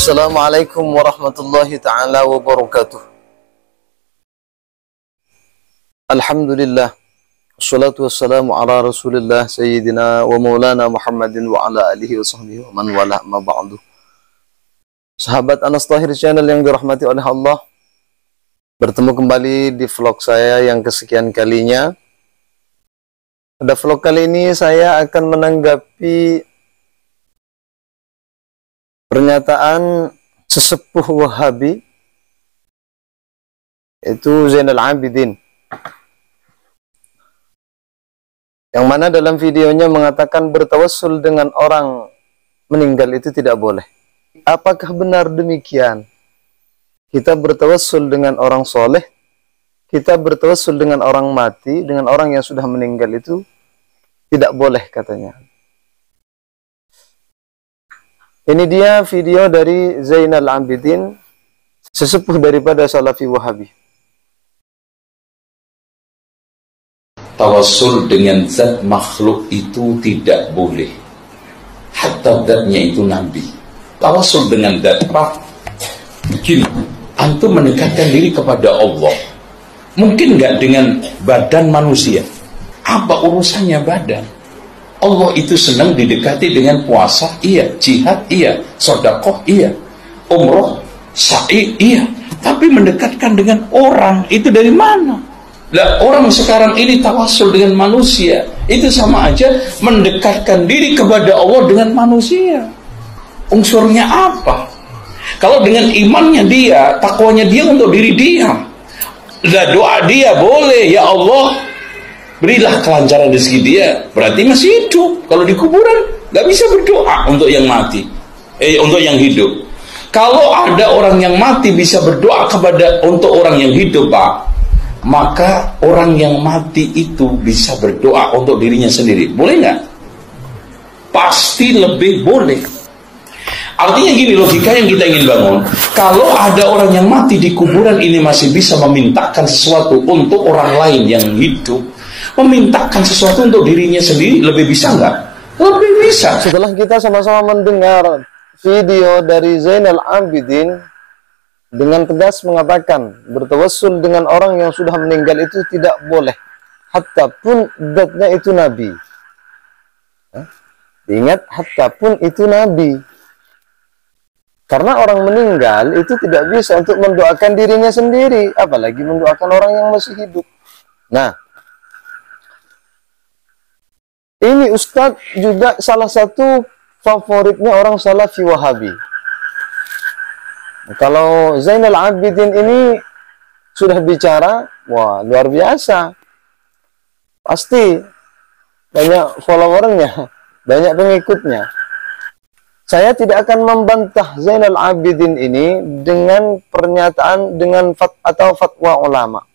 Assalamualaikum warahmatullahi ta'ala wabarakatuh. Alhamdulillah, wassalatu wassalamu ala rasulillah sayyidina wa maulana Muhammadin wa ala alihi wa sahbihi wa man wala ma ba'du. Sahabat Anas Tahir Channel yang dirahmati oleh Allah, bertemu kembali di vlog saya yang kesekian kalinya. Pada vlog kali ini saya akan menanggapi pernyataan sesepuh Wahabi, yaitu Zainal Abidin, yang mana dalam videonya mengatakan bertawassul dengan orang meninggal itu tidak boleh. Apakah benar demikian? Kita bertawassul dengan orang soleh, kita bertawassul dengan orang mati, dengan orang yang sudah meninggal itu tidak boleh katanya. Ini dia video dari Zainal Abidin, sesepuh daripada Salafi Wahabi. Tawassul dengan zat makhluk itu tidak boleh, hatta zatnya itu Nabi. Tawassul dengan zat apa? Begini, antum mendekatkan diri kepada Allah, mungkin nggak dengan badan manusia. Apa urusannya badan? Allah itu senang didekati dengan puasa, iya. Jihad, iya. Sedekah, iya. Umroh, sa'i, iya. Tapi mendekatkan dengan orang, itu dari mana? Lah, orang sekarang ini tawassul dengan manusia, itu sama aja mendekatkan diri kepada Allah dengan manusia. Unsurnya apa? Kalau dengan imannya dia, takwanya dia untuk diri dia, lah doa dia boleh, ya Allah berilah kelancaran rezeki dia, berarti masih hidup. Kalau di kuburan nggak bisa berdoa untuk yang mati, untuk yang hidup. Kalau ada orang yang mati bisa berdoa untuk orang yang hidup, Pak, maka orang yang mati itu bisa berdoa untuk dirinya sendiri. Boleh nggak? Pasti lebih boleh. Artinya gini, logika yang kita ingin bangun. Kalau ada orang yang mati di kuburan ini masih bisa memintakan sesuatu untuk orang lain yang hidup, memintakan sesuatu untuk dirinya sendiri, lebih bisa nggak? Lebih bisa. Setelah kita sama-sama mendengar video dari Zainal Abidin dengan tegas mengatakan bertawassul dengan orang yang sudah meninggal itu tidak boleh, hatta pun zatnya itu Nabi. Ingat, hatta pun itu Nabi. Karena orang meninggal itu tidak bisa untuk mendoakan dirinya sendiri, apalagi mendoakan orang yang masih hidup. Nah, ini Ustadz juga salah satu favoritnya orang Salafi Wahabi. Kalau Zainal Abidin ini sudah bicara, wah luar biasa. Pasti banyak followernya, banyak pengikutnya. Saya tidak akan membantah Zainal Abidin ini dengan pernyataan atau fatwa ulama.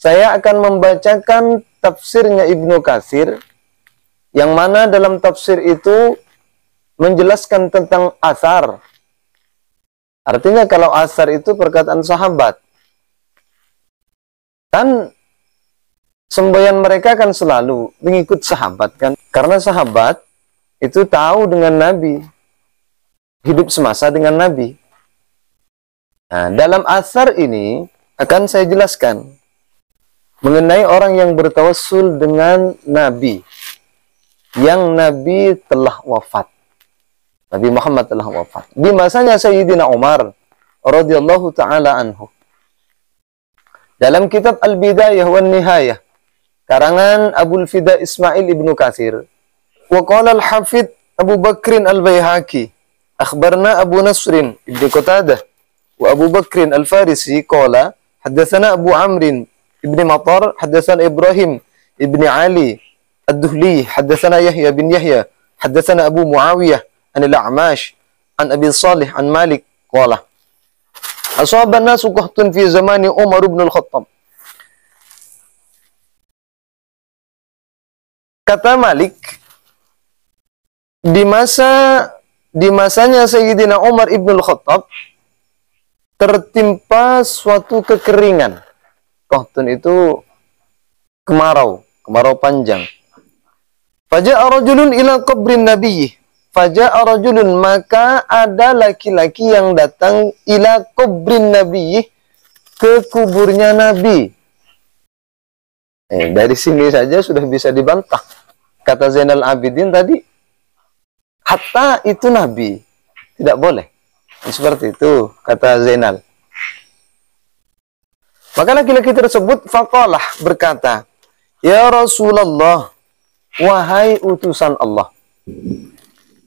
Saya akan membacakan tafsirnya Ibnu Katsir, yang mana dalam tafsir itu menjelaskan tentang asar. Artinya kalau asar itu perkataan sahabat, kan semboyan mereka kan selalu mengikut sahabat kan, karena sahabat itu tahu dengan Nabi, hidup semasa dengan Nabi. Nah, dalam asar ini akan saya jelaskan mengenai orang yang bertawassul dengan Nabi, yang Nabi telah wafat. Nabi Muhammad telah wafat di masanya Sayyidina Umar radhiyallahu taala anhu. Dalam kitab Al-Bidayah wan Nihayah karangan Abul Fida Ismail Ibnu Katsir, wa qala al-Hafidz Abu Bakrin Al-Baihaqi akhbarna Abu Nasrin Ibnu Qatadah wa Abu Bakrin Al-Farisi qala haddatsana Abu Amrin Ibnu Matar haddatsana Ibrahim Ibnu Ali Ad-Duhli haddatsana Yahya bin Yahya haddatsana Abu Muawiyah an al-A'mash an Abi Salih an Malik qala asaba an-nasu qahtun fi zamani Umar ibn al-Khattab. Kata Malik, di masanya Sayyidina Umar ibn al-Khattab tertimpa suatu kekeringan. Qahtun itu kemarau panjang. Faja'a rajulun ila qabrin nabiyyi Faja'a rajulun, maka ada laki-laki yang datang ila kubrin nabi, ke kuburnya Nabi. Dari sini saja sudah bisa dibantah. Kata Zainal Abidin tadi, hatta itu Nabi. Tidak boleh. Seperti itu, kata Zainal. Maka laki-laki tersebut faqalah, berkata, Ya Rasulullah, wahai utusan Allah,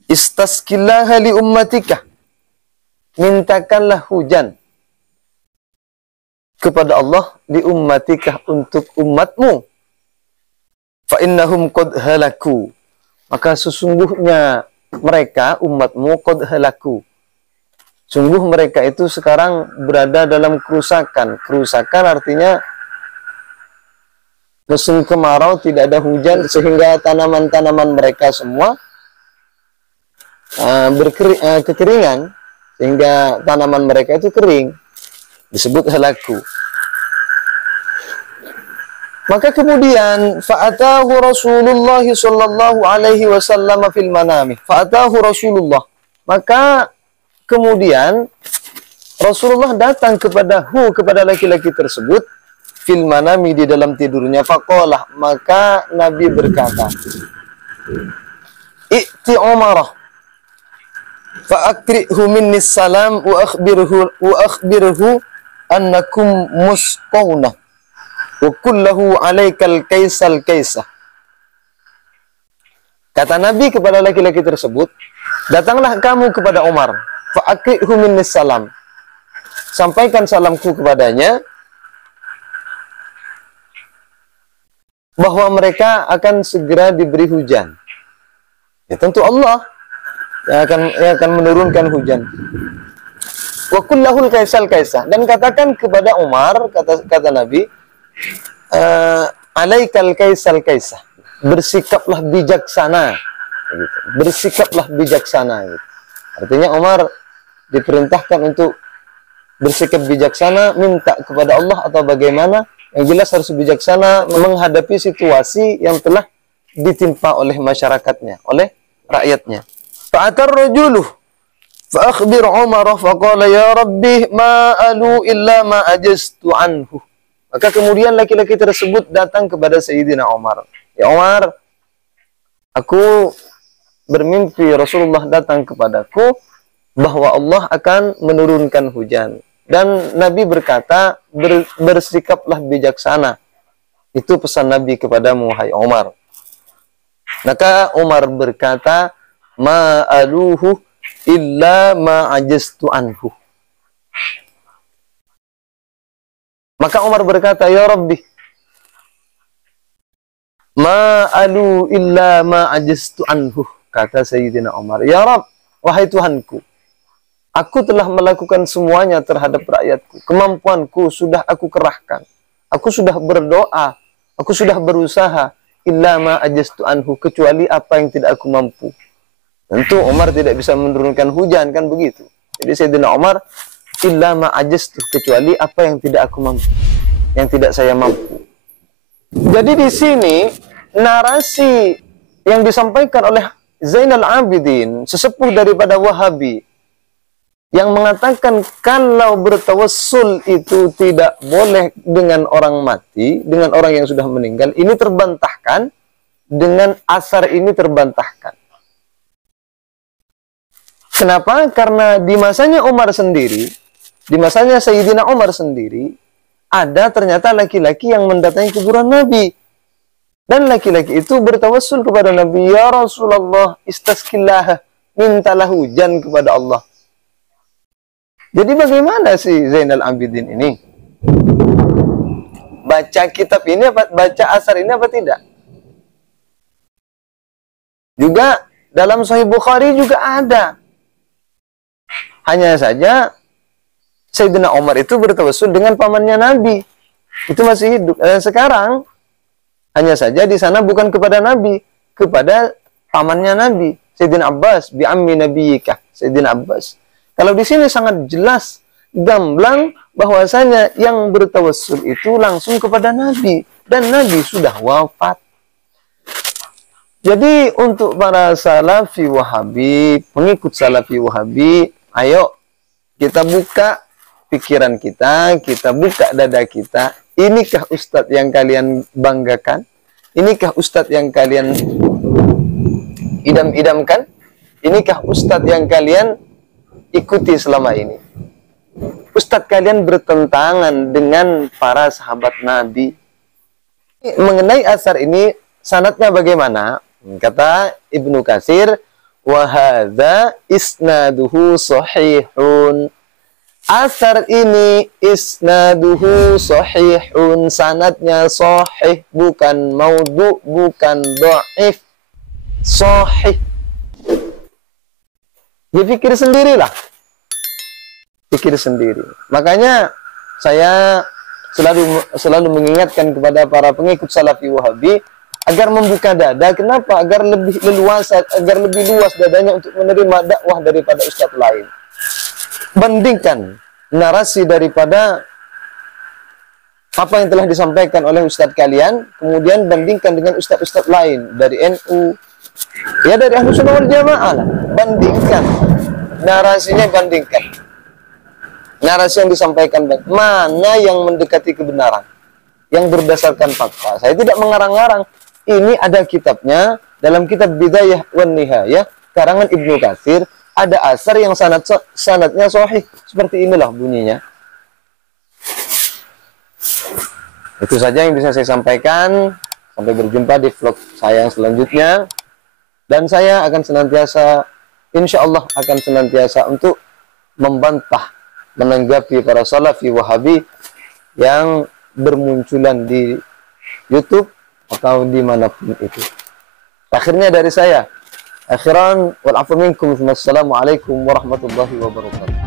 istasqillaha li ummatika, mintakanlah hujan kepada Allah li ummatika, untuk umatmu. Fa innahum qad halaku, maka sesungguhnya mereka, umatmu, qad halaku, sungguh mereka itu sekarang berada dalam kerusakan. Kerusakan artinya musim kemarau, tidak ada hujan, sehingga tanaman-tanaman mereka semua kekeringan, sehingga tanaman mereka itu kering, disebut halaku. Maka kemudian fa'atahu Rasulullah sallallahu alaihi wasallam fil manami. Fa'atahu Rasulullah, maka kemudian Rasulullah datang kepada laki-laki tersebut fil manami, di dalam tidurnya. Faqalah, maka Nabi berkata, I'ti Umarah fa'akrihu minni salam wa akhbirhu annakum musqawna wa kullahu alaikal kaisal kaisah. Kata Nabi kepada laki-laki tersebut, datanglah kamu kepada Umar, fa'akrihu minni salam, sampaikan salamku kepadanya, bahwa mereka akan segera diberi hujan. Ya tentu Allah yang akan menurunkan hujan. Wa kullahul kaisal kaisah, dan katakan kepada Umar, kata Nabi, alaikal kaisal kaisah, bersikaplah bijaksana, gitu. Bersikaplah bijaksana, gitu. Artinya Umar diperintahkan untuk bersikap bijaksana, minta kepada Allah atau bagaimana. Yang jelas harus bijaksana menghadapi situasi yang telah ditimpa oleh masyarakatnya, oleh rakyatnya. Fa'atar rajuluh fa'akhbir Umar faqala ya Rabbi ma alu illa ma ajaztu anhu. Maka kemudian laki-laki tersebut datang kepada Sayyidina Umar. Ya Umar, aku bermimpi Rasulullah datang kepadaku bahwa Allah akan menurunkan hujan. Dan Nabi berkata, bersikaplah bijaksana. Itu pesan Nabi kepadamu, hai Umar. Maka Umar berkata, ma'aluhu illa ma'ajaztu anhu. Maka Umar berkata, ya Rabbi, ma'alu illa ma'ajaztu anhu. Kata Sayyidina Umar, ya Rabb, wahai Tuhanku, aku telah melakukan semuanya terhadap rakyatku. Kemampuanku sudah aku kerahkan. Aku sudah berdoa. Aku sudah berusaha. Illa ma ajastu anhu, kecuali apa yang tidak aku mampu. Tentu Umar tidak bisa menurunkan hujan, kan begitu. Jadi Sayyidina Umar, illa ma ajastu, kecuali apa yang tidak aku mampu. Yang tidak saya mampu. Jadi di sini, narasi yang disampaikan oleh Zainal Abidin, sesepuh daripada Wahabi, yang mengatakan kalau bertawassul itu tidak boleh dengan orang mati, dengan orang yang sudah meninggal, ini terbantahkan, dengan asar ini terbantahkan. Kenapa? Karena di masanya Umar sendiri, di masanya Sayyidina Umar sendiri, ada ternyata laki-laki yang mendatangi kuburan Nabi. Dan laki-laki itu bertawassul kepada Nabi, ya Rasulullah, istasqillah, mintalah hujan kepada Allah. Jadi bagaimana si Zainal Abidin ini? Baca kitab ini, baca asar ini apa tidak? Juga dalam Sahih Bukhari juga ada. Hanya saja Sayyidina Umar itu bertawassul dengan pamannya Nabi. Itu masih hidup. Dan sekarang hanya saja di sana bukan kepada Nabi, kepada pamannya Nabi, Sayyidina Abbas, bi'ammi nabiyika, Sayyidina Abbas. Kalau di sini sangat jelas, gamblang, bahwasanya yang bertawassul itu langsung kepada Nabi. Dan Nabi sudah wafat. Jadi untuk para salafi wahabi, pengikut salafi wahabi, ayo kita buka pikiran kita buka dada kita. Inikah ustadz yang kalian banggakan? Inikah ustadz yang kalian idam-idamkan? Inikah ustadz yang kalian ikuti selama ini? Ustadz kalian bertentangan dengan para sahabat Nabi. Mengenai asar ini, sanadnya bagaimana? Kata Ibnu Katsir, wa hadza isnaduhu sahihun. Asar ini isnaduhu sahihun, sanadnya sahih, bukan maudhu, bukan dhaif, sahih. Dia pikir sendirilah. Pikir sendiri. Makanya saya selalu mengingatkan kepada para pengikut salafi wahabi agar membuka dada. Kenapa? Agar lebih leluasa, agar lebih luas dadanya untuk menerima dakwah daripada ustadz lain. Bandingkan narasi daripada apa yang telah disampaikan oleh ustadz kalian, kemudian bandingkan dengan ustadz-ustadz lain dari NU, ya dari Ahlus Sunnah wal Jamaah lah. Bandingkan narasinya, bandingkan narasi yang disampaikan, mana yang mendekati kebenaran, yang berdasarkan fakta. Saya tidak mengarang-arang. Ini ada kitabnya, dalam kitab Bidayah wan Nihayah karangan Ibnu Katsir, ada asar yang sanadnya sahih. Seperti inilah bunyinya. Itu saja yang bisa saya sampaikan. Sampai berjumpa di vlog saya yang selanjutnya. Dan saya akan senantiasa, insya Allah akan senantiasa untuk membantah, menanggapi para salafi wahabi yang bermunculan di YouTube atau dimanapun itu. Akhirnya dari saya, akhiran wal afu minkum, wassalamualaikum warahmatullahi wabarakatuh.